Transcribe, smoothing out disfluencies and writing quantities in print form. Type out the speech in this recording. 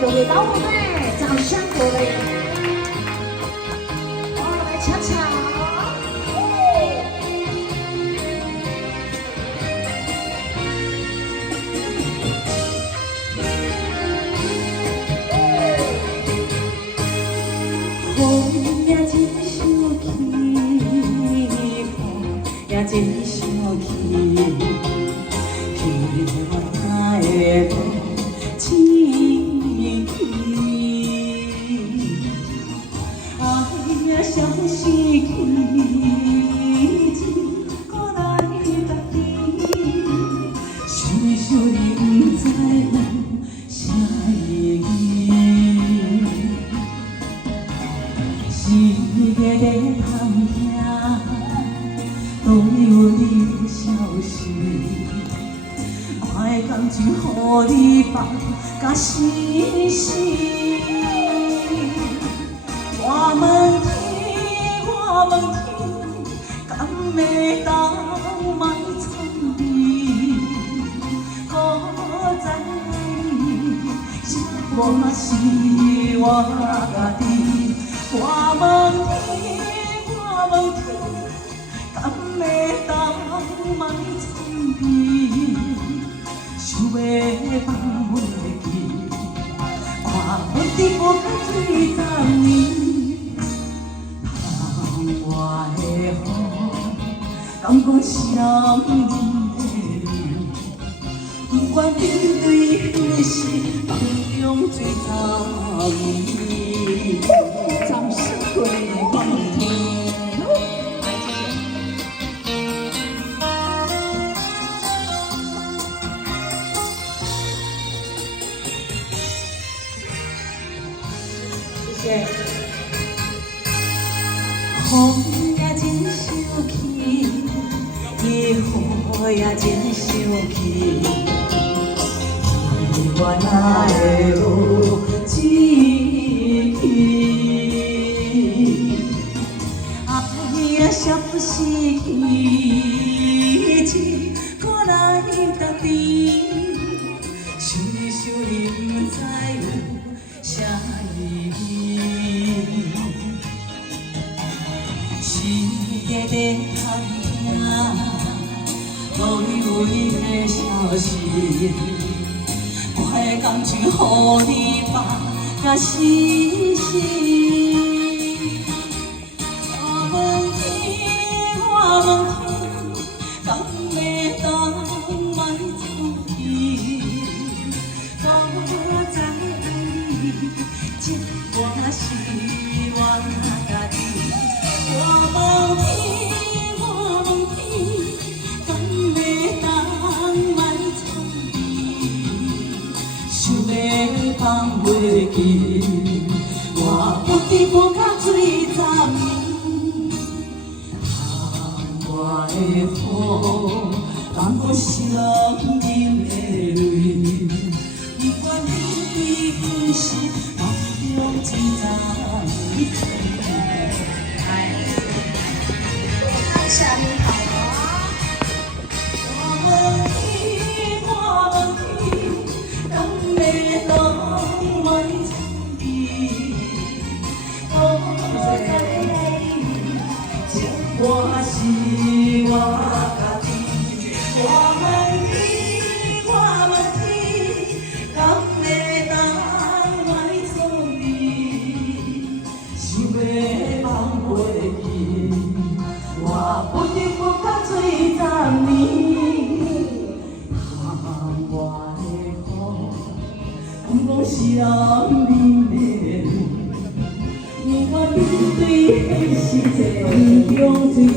留给到我们，掌声鼓励。我来瞧瞧。 风呀真想起，风呀真想起，去我那的情去。爱呀相思去，过来搭你，想想你不知有啥意义。 是夜在窗听，都有你的消息。我的感情予你放甲死死。我问天，我问天，敢会当卖惨你？搁再你，是我是我家己。 我问天，我问天，敢会当卖惨你？想要放袂记，看阮伫无甲水站呢，窗外的雨，敢讲伤人的泪，不愿面对的是梦中最惨呢。 掌声鼓励我们听。谢谢。风呀真想起，雨呀真想起，我哪会有志气？ 相思去，搁来搭你，想想你不知有啥意义。是夜在窗听，都有你的消息。我的感情予你放甲死死。 我问天，敢会当卖惨你？搁再爱你，这我是我家己。我问天，我问天，敢会当卖惨你？想要放袂记，我不知无甲水站呢。 我的雨，敢讲伤人的泪，不管面对的是梦中最惨的。下面好啊！我问天，我问天，敢会当卖惨你？我在你，我是我家己。我问天，我问天，敢会当卖惨你？想要放袂记，我不得不甲水站呢。窗外的雨，敢讲伤人的泪。 我面对的是这梦中最惨。